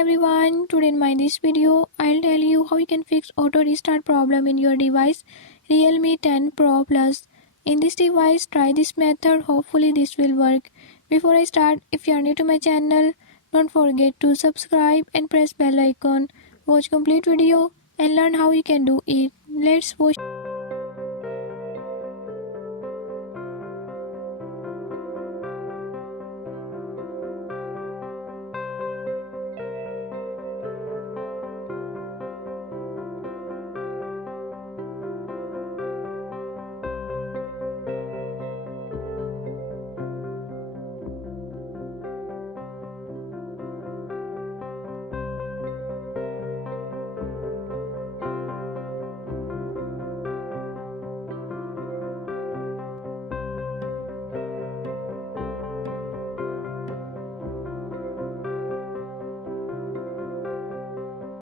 everyone, today in my this video I'll tell you how you can fix auto restart problem in your device Realme 10 Pro Plus. In this device, try this method, hopefully this will work. Before I start, if you are new to my channel, don't forget to subscribe and press bell icon. Watch complete video and learn how you can do it. Let's watch.